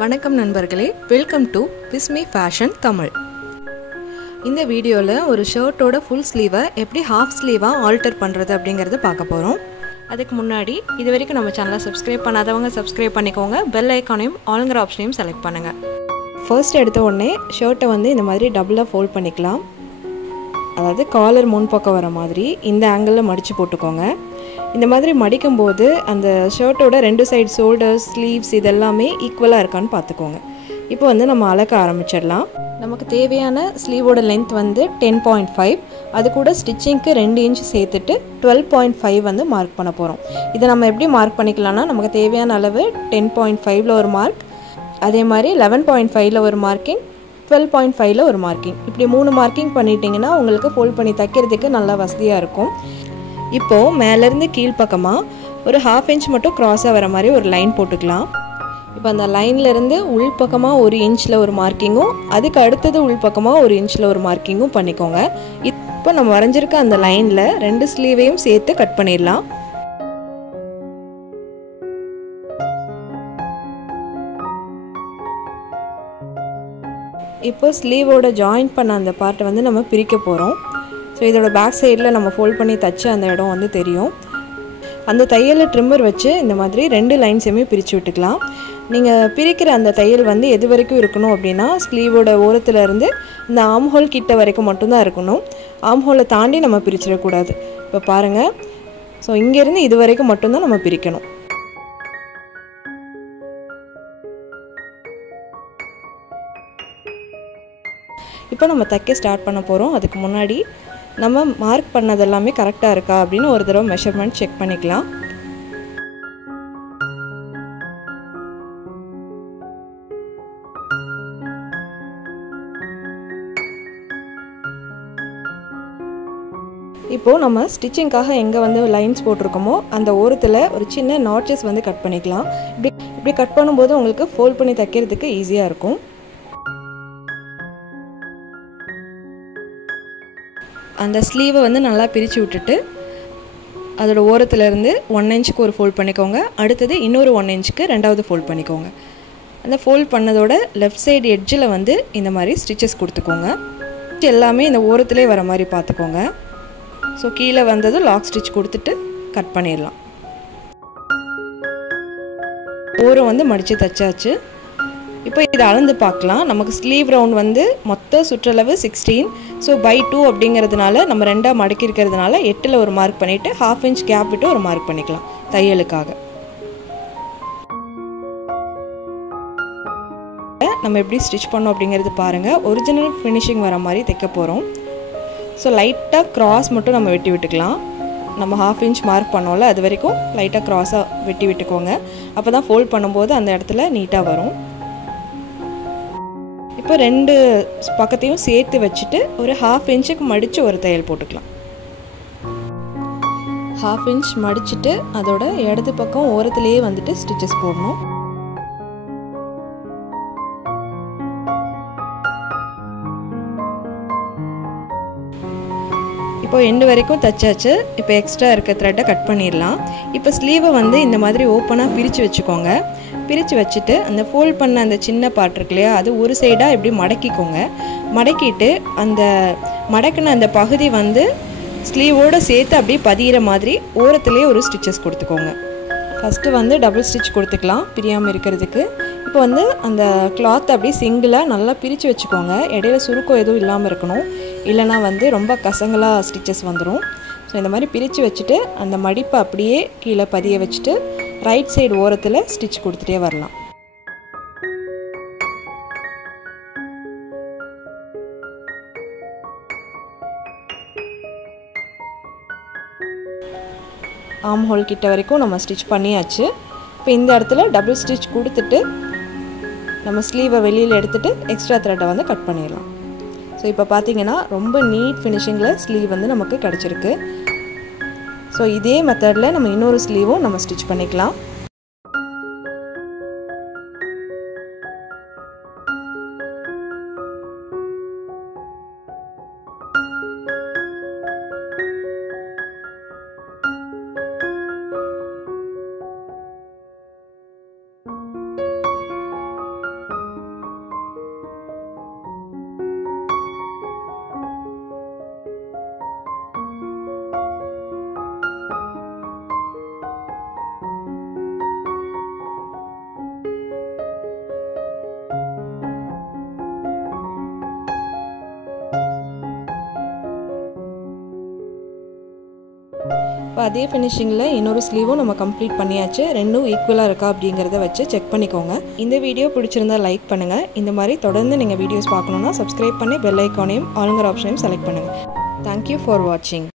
வணக்கம் நண்பர்களே, welcome to Bismi fashion Tamil. இந்த வீடியோவில் ஒரு ஷர்ட்டோட ஃபுல் ஸ்லீவை எப்படி ஹாஃப் ஸ்லீவாக ஆல்டர் பண்ணுறது அப்படிங்கிறத பார்க்க போகிறோம். அதுக்கு முன்னாடி இது வரைக்கும் நம்ம சேனலை சப்ஸ்கிரைப் பண்ணாதவங்க சப்ஸ்கிரைப் பண்ணிக்கோங்க. பெல் ஐக்கானையும் ஆளுங்கிற ஆப்ஷனையும் செலக்ட் பண்ணுங்கள். ஃபர்ஸ்ட் எடுத்த உடனே ஷர்ட்டை இந்த மாதிரி டபுளாக ஃபோல்ட் பண்ணிக்கலாம். அதாவது காலர் முன்பக்கம் வர மாதிரி இந்த ஆங்கிளில் மடித்து போட்டுக்கோங்க. இந்த மாதிரி மடிக்கும்போது அந்த ஷர்ட்டோட ரெண்டு சைடு ஷோல்டர்ஸ், ஸ்லீவ்ஸ் இதெல்லாமே ஈக்குவலாக இருக்கான்னு பார்த்துக்கோங்க. இப்போ நம்ம அளக்க ஆரம்பிச்சிடலாம். நமக்கு தேவையான ஸ்லீவோட லென்த் 10.5, அது கூட ஸ்டிச்சிங்க்கு 2 இன்ச் சேர்த்துட்டு 12.5 மார்க் பண்ண போகிறோம். இதை நம்ம எப்படி மார்க் பண்ணிக்கலாம்னா, நமக்கு தேவையான அளவு 10.5ல் ஒரு மார்க், அதே மாதிரி 11.5ல் ஒரு மார்க்கிங், 12.5ல் ஒரு மார்க்கிங், இப்படி 3 மார்க்கிங் பண்ணிட்டீங்கன்னா உங்களுக்கு ஃபோல்ட் பண்ணி தைக்கிறதுக்கு நல்லா வசதியாக இருக்கும். இப்போது மேலேருந்து கீழ்ப்பக்கமாக ஒரு 1/2 இன்ச் மட்டும் க்ராஸாக வர மாதிரி ஒரு லைன் போட்டுக்கலாம். இப்போ அந்த லைன்லேருந்து உள்பக்கமாக 1 இன்ச்சில் ஒரு மார்க்கிங்கும், அதுக்கு அடுத்தது உள்பக்கமாக 1 இன்ச்சில் ஒரு மார்க்கிங்கும் பண்ணிக்கோங்க. இப்போ நம்ம வரைஞ்சிருக்க அந்த லைனில் 2 ஸ்லீவையும் சேர்த்து கட் பண்ணிடலாம். இப்போ ஸ்லீவோட ஜாயின் பண்ண அந்த பார்ட்டை நம்ம பிரிக்க போகிறோம். ஸோ இதோட பேக் சைடில் நம்ம ஃபோல்ட் பண்ணி தைச்ச அந்த இடம் தெரியும். அந்த தையலை ட்ரிம்மர் வச்சு இந்த மாதிரி 2 லைன்ஸையுமே பிரித்து விட்டுக்கலாம். நீங்கள் பிரிக்கிற அந்த தையல் எது வரைக்கும் இருக்கணும் அப்படின்னா, ஸ்லீவோட ஓரத்தில் இருந்து இந்த ஆம்ஹோல் கிட்ட வரைக்கும் மட்டும்தான் இருக்கணும். ஆம்ஹோலை தாண்டி நம்ம பிரிச்சிடக்கூடாது. இப்போ பாருங்கள், ஸோ இங்கேருந்து இது வரைக்கும் மட்டும்தான் நம்ம பிரிக்கணும். இப்போ நம்ம தைக்க ஸ்டார்ட் பண்ண போகிறோம். அதுக்கு முன்னாடி நம்ம மார்க் பண்ணது எல்லாமே கரெக்டாக இருக்கா அப்படின்னு ஒரு தடவை மெஷர்மெண்ட் செக் பண்ணிக்கலாம். இப்போது நம்ம ஸ்டிச்சிங்காக எங்கே லைன்ஸ் போட்டிருக்கோமோ அந்த ஓரத்தில் ஒரு சின்ன நாட்சஸ் கட் பண்ணிக்கலாம். இப்படி கட் பண்ணும்போது உங்களுக்கு ஃபோல்ட் பண்ணி தைக்கிறதுக்கு ஈஸியாக இருக்கும். அந்த ஸ்லீவை நல்லா பிரித்து விட்டுட்டு அதோட ஓரத்துலேருந்து 1 இன்ச்சுக்கு ஒரு ஃபோல்ட் பண்ணிக்கோங்க. அடுத்தது இன்னொரு 1 இன்ச்சுக்கு ரெண்டாவது ஃபோல்ட் பண்ணிக்கோங்க. அந்த ஃபோல்ட் பண்ணதோட லெஃப்ட் சைடு எட்ஜில் இந்த மாதிரி ஸ்டிச்சஸ் கொடுத்துக்கோங்க. எல்லாமே இந்த ஓரத்துலேயே வர மாதிரி பார்த்துக்கோங்க. ஸோ கீழே வந்ததும் லாக் ஸ்டிச் கொடுத்துட்டு கட் பண்ணிடலாம். ஓரம் மடித்து தைச்சாச்சு. இப்போ இதை அளந்து பார்க்கலாம். நமக்கு ஸ்லீவ் ரவுண்ட் மொத்த சுற்றளவு 16. ஸோ by 2 அப்படிங்கிறதுனால நம்ம 2ஆக மடக்கி இருக்கிறதுனால 8ல் ஒரு மார்க் பண்ணிவிட்டு 1/2 இன்ச் கேப் விட்டு ஒரு மார்க் பண்ணிக்கலாம் தையலுக்காக. நம்ம எப்படி ஸ்டிச் பண்ணோம் அப்படிங்கிறது பாருங்கள். ஒரிஜினல் ஃபினிஷிங் வர மாதிரி தைக்க போகிறோம். ஸோ லைட்டாக க்ராஸ் மட்டும் நம்ம வெட்டி விட்டுக்கலாம். நம்ம 1/2 இன்ச் மார்க் பண்ணோம்ல, அது வரைக்கும் லைட்டாக க்ராஸாக வெட்டி விட்டுக்கோங்க. அப்போ தான் ஃபோல்ட் பண்ணும்போது அந்த இடத்துல நீட்டாக வரும். இப்போ 2 பக்கத்தையும் சேர்த்து வச்சுட்டு ஒரு 1/2 இன்ச்சுக்கு மடித்து ஒரு தையல் போட்டுக்கலாம். 1/2 இன்ச் மடிச்சுட்டு அதோட இடது பக்கம் ஓரத்துலேயே ஸ்டிச்சஸ் போடணும். இப்போ எண்டு வரைக்கும் தைச்சாச்சு. இப்போ எக்ஸ்ட்ரா இருக்க த்ரெட்டை கட் பண்ணிடலாம். இப்போ ஸ்லீவை இந்த மாதிரி ஓப்பனாக பிரித்து வச்சுக்கோங்க. பிரித்து வச்சுட்டு அந்த ஃபோல்ட் பண்ண அந்த சின்ன பார்ட் இருக்கு இல்லையா, அது ஒரு சைடாக இப்படி மடக்கிக்கோங்க. மடக்கிட்டு அந்த மடக்கின அந்த பகுதி ஸ்லீவோடு சேர்த்து அப்படியே பதிகிற மாதிரி ஓரத்துலேயே ஒரு ஸ்டிச்சஸ் கொடுத்துக்கோங்க. ஃபஸ்ட்டு டபுள் ஸ்டிச் கொடுத்துக்கலாம் பிரியாமல் இருக்கிறதுக்கு. இப்போ அந்த கிளாத்தை அப்படியே சிங்கிளாக நல்லா பிரித்து வச்சுக்கோங்க. இடையில சுருக்கம் எதுவும் இல்லாமல் இருக்கணும், இல்லைனா ரொம்ப கசங்களாக ஸ்டிச்சஸ் வந்துடும். ஸோ இந்த மாதிரி பிரித்து வச்சுட்டு அந்த மடிப்பை அப்படியே கீழே பதிய வச்சுட்டு ரைட் சைடு ஓரத்தில் ஸ்டிச் கொடுத்துட்டே வரலாம். ஆம் ஹோல் கிட்ட வரைக்கும் நம்ம ஸ்டிச் பண்ணியாச்சு. இப்போ இந்த இடத்துல டபுள் ஸ்டிச் கொடுத்துட்டு நம்ம ஸ்லீவை வெளியில் எடுத்துகிட்டு எக்ஸ்ட்ரா த்ரெட்டை கட் பண்ணிடலாம். ஸோ இப்போ பார்த்தீங்கன்னா ரொம்ப நீட் ஃபினிஷிங்கில் ஸ்லீவ் நமக்கு கிடச்சிருக்கு. ஸோ இதே மெத்தடில் நம்ம இன்னொரு ஸ்லீவும் நம்ம ஸ்டிச் பண்ணிக்கலாம். இப்போ அதே ஃபினிஷிங்கில் இன்னொரு ஸ்லீவும் நம்ம கம்ப்ளீட் பண்ணியாச்சு. ரெண்டும் ஈக்குவலாக இருக்கா அப்படிங்கிறத வச்சு செக் பண்ணிக்கோங்க. இந்த வீடியோ பிடிச்சிருந்தால் லைக் பண்ணுங்கள். இந்த மாதிரி தொடர்ந்து நீங்கள் வீடியோஸ் பார்க்கணுன்னா சப்ஸ்கிரைப் பண்ணி பெல் ஐக்கானையும் ஆளுங்கிற ஆப்ஷனையும் செலக்ட் பண்ணுங்கள். தேங்க்யூ ஃபார் வாட்சிங்.